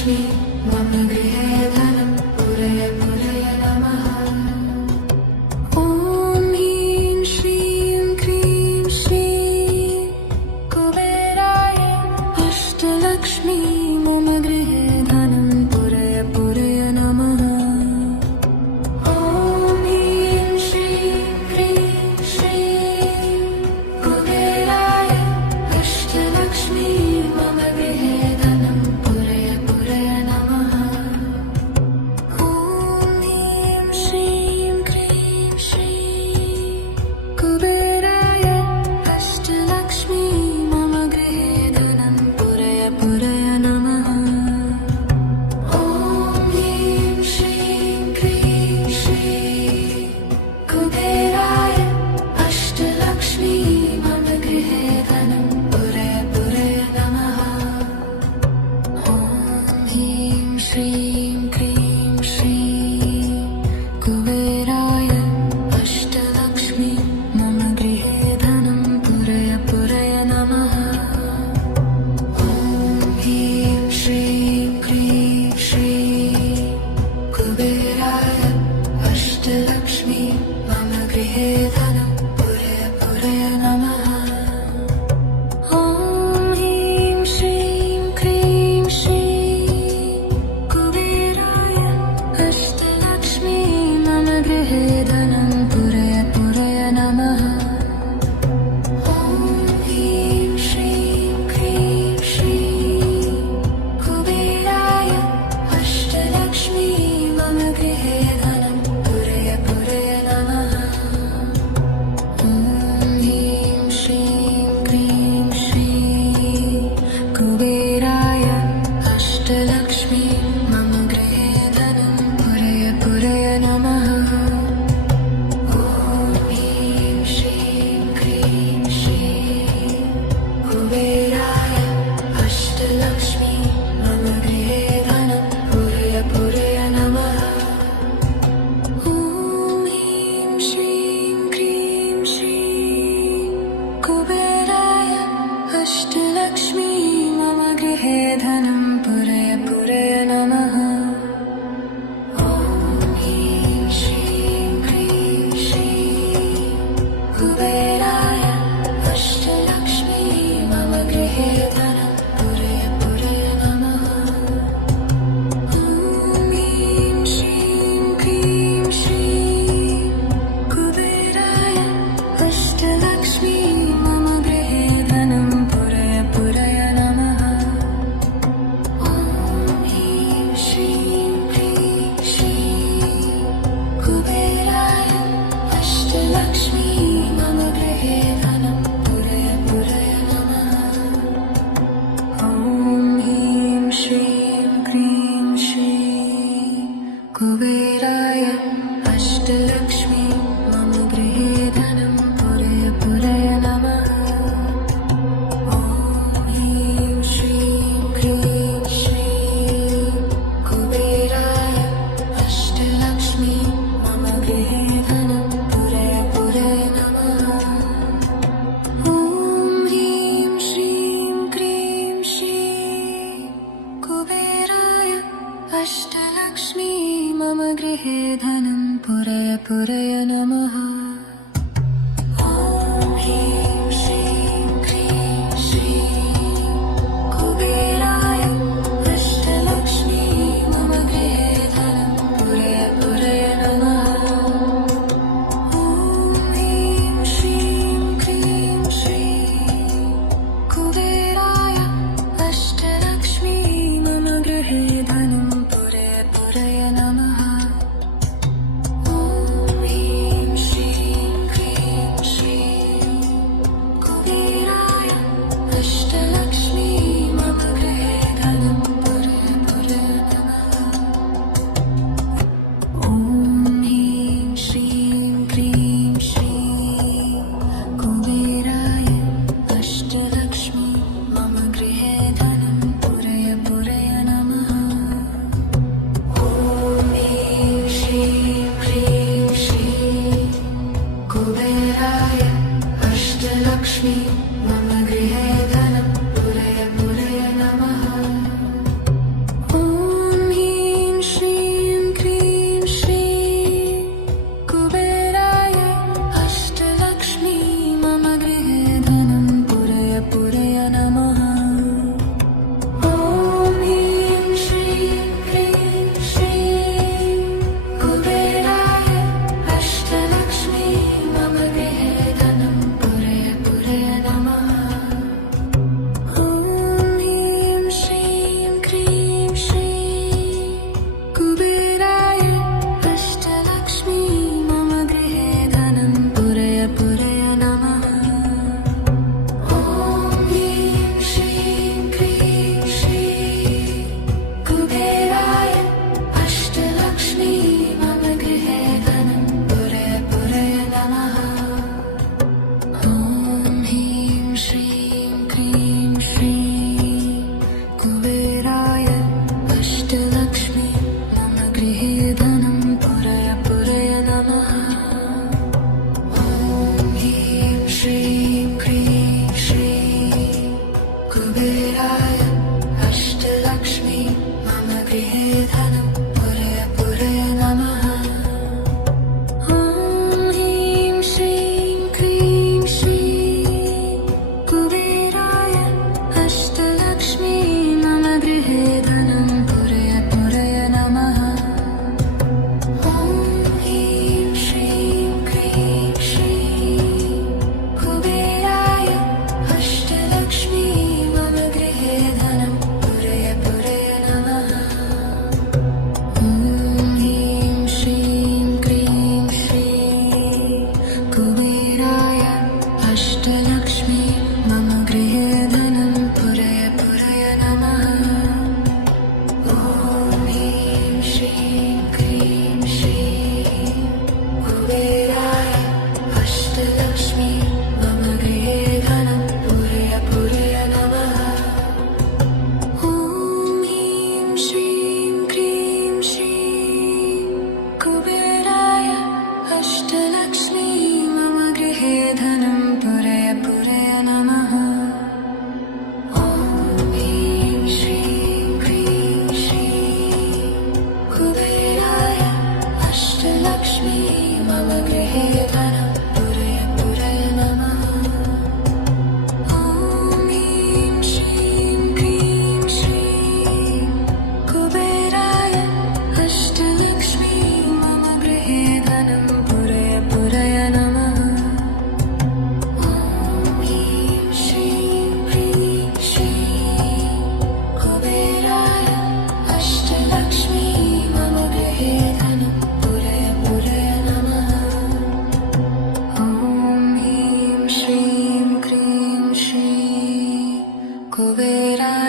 अष्टलक्ष्मी मम गृहे धनं पुरय पुरय नमः। ॐ ह्रीं श्रीं क्रीं श्रीं कुबेराय अष्टलक्ष्मी मम गृहे धनं पुरय पुरय नमः। ॐ ह्रीं श्रीं क्रीं श्रीं कुबेराय अष्टलक्ष्मी मम गृहे धनं पुरय पुरय नमः। ॐ ह्रीं श्रीं क्रीं श्रीं कुबेराय अष्टलक्ष्मी मम गृहे धनं पुरय पुरय नमः। ॐ ह्रीं श्रीं क्रीं श्रीं कुबेराय अष्टलक्ष्मी मम गृहे धनं पुरय पुरय नमः। ॐ ह्रीं श्रीं क्रीं श्रीं कुबेराय अष्टलक्ष्मी मम गृहे धनं पुरय पुरय नमः। ॐ ह्रीं श्रीं क्रीं श्रीं कुबेराय अष्टलक्ष्मी मम गृहे धनं पुरय पुरय नमः। ॐ ह्रीं श्रीं क्रीं श्रीं कुबेराय अष्टलक्ष्मी मम गृहे धनं पुरय पुरय नमः। ॐ ह्रीं श्रीं क्रीं श्रीं कुबेराय अष्टलक्ष्मी मम गृहे धनं पुरय पुरय नमः। ॐ ह्रीं श्रीं क्रीं श्रीं कुबेराय अष्टलक्ष्मी मम गृहे धनं पुरय पुरय नमः। ॐ ह्रीं श्रीं क्रीं श्रीं कुबेराय अष्टलक्ष्मी मम गृहे धनं पुरय पुरय नमः। ॐ ह्रीं श्रीं क्रीं श्रीं कुबेराय अष्टलक्ष्मी मम गृहे धनं पुरय पुरय नमः। ॐ ह्रीं श्रीं क्रीं श्रीं कुबेराय अष्टलक्ष्मी मम गृहे धनं पुरय पुरय नमः। ॐ ह्रीं श्रीं क्रीं श्रीं कुबेराय अष्टलक्ष्मी मम गृहे धनं पुरय पुरय नमः। ॐ ह्रीं श्रीं क्रीं श्रीं कुबेराय अष्टलक्ष्मी मम गृहे धनं पुरय पुरय नमः। ॐ ह्रीं श्रीं क्रीं श्रीं कुबेराय अष्टलक्ष्मी मम गृहे धनं पुरय पुरय नमः। ॐ ह्रीं श्रीं क्रीं श्रीं कुबेराय अष्टलक्ष्मी मम गृहे धनं पुरय पुरय नमः। ॐ ह्रीं श्रीं क्रीं श्रीं कुबेराय अष्टलक्ष्मी मम गृहे धनं पुरय पुरय नमः। ॐ ह्रीं श्रीं क्रीं श्रीं कुबेराय अष्टलक्ष्मी मम गृहे धनं पुरय पुरय नमः। ॐ ह्रीं श्रीं क्रीं श्रीं कुबेराय अष्टलक्ष्मी मम गृहे धनं पुरय पुरय नमः। ॐ ह्रीं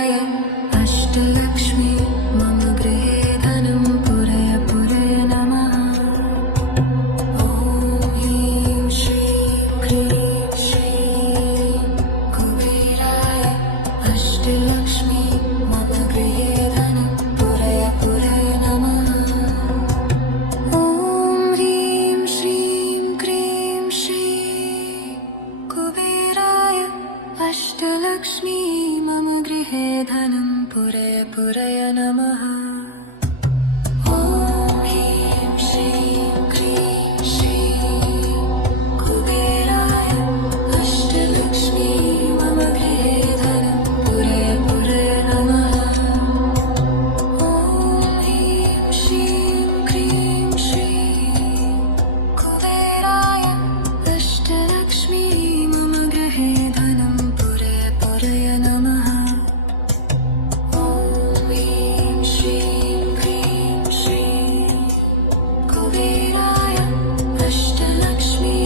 कुबेराय अष्टलक्ष्मी मम गृहे धनं पुरय पुरय नमः ॐ ह्रीं श्रीं क्रीं श्रीं कुबेराय अष्टलक्ष्मी मम गृहे धनं पुरय पुरय नमः ॐ ह्रीं श्रीं क्रीं श्रीं कुबेराय अष्टलक्ष्मी मम गृहे धनं पुरय पुरय नमः ॐ ह्रीं श्रीं क्रीं श्रीं कुबेराय अष्टलक्ष्मी मम गृहे धनं पुरय पुरय नमः ॐ ह्रीं श्रीं क्रीं श्रीं कुबेराय अष्टलक्ष्मी मम गृहे धनं पुरय पुरय नमः ॐ ह्रीं श्रीं क्रीं श्रीं कुबेराय अष्टलक्ष्मी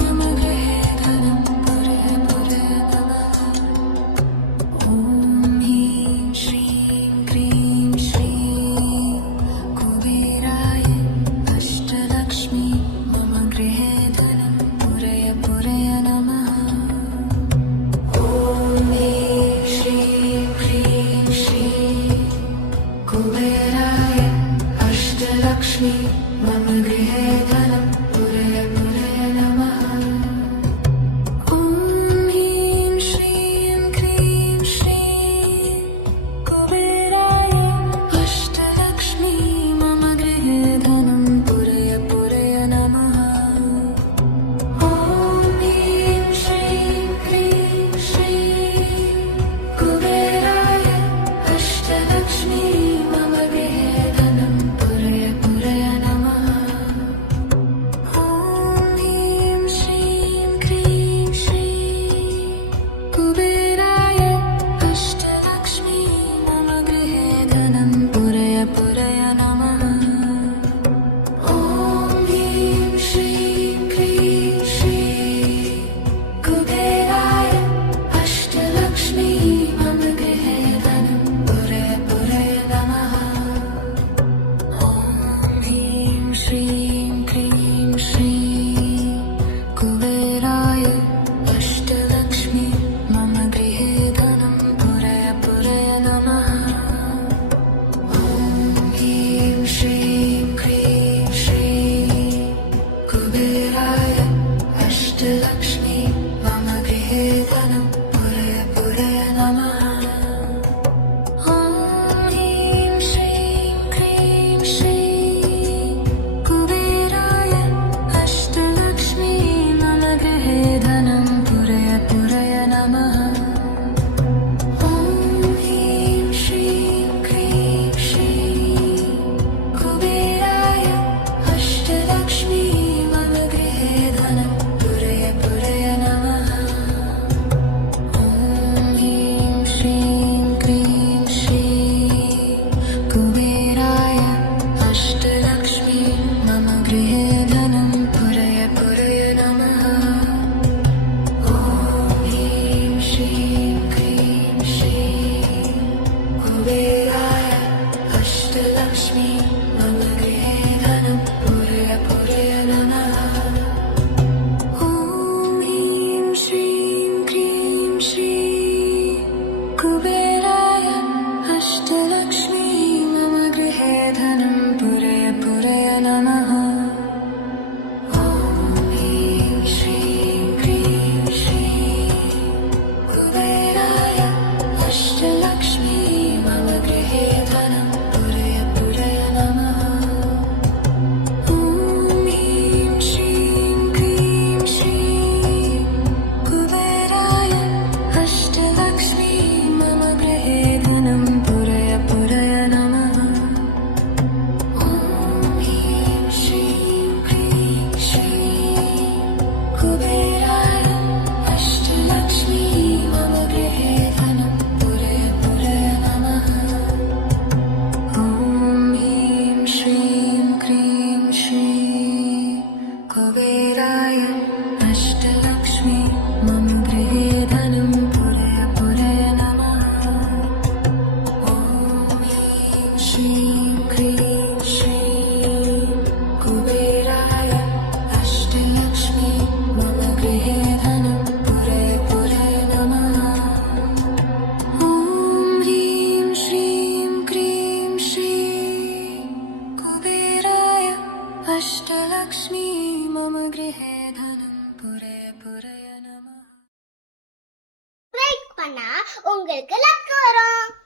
मम गृहे धनं पुरय पुरय नमः ॐ ह्रीं श्रीं क्रीं श्रीं कुबेराय अष्टलक्ष्मी मम गृहे धनं पुरय पुरय नमः ॐ ह्रीं श्रीं क्रीं श्रीं कुबेराय अष्टलक्ष्मी मम गृहे धनं पुरय पुरय नमः ॐ ह्रीं श्रीं क्रीं श्रीं कुबेराय अष्टलक्ष्मी मम गृहे धनं पुरय पुरय नमः ॐ ह्रीं श्रीं क्रीं श्रीं कुबेराय अष्टलक्ष्मी मम गृहे धनं पुरय पुरय नमः मम गृहे धनं पुरय पुरय नमः. வெயிட் பண்ணா உங்களுக்கு லக் வரும்.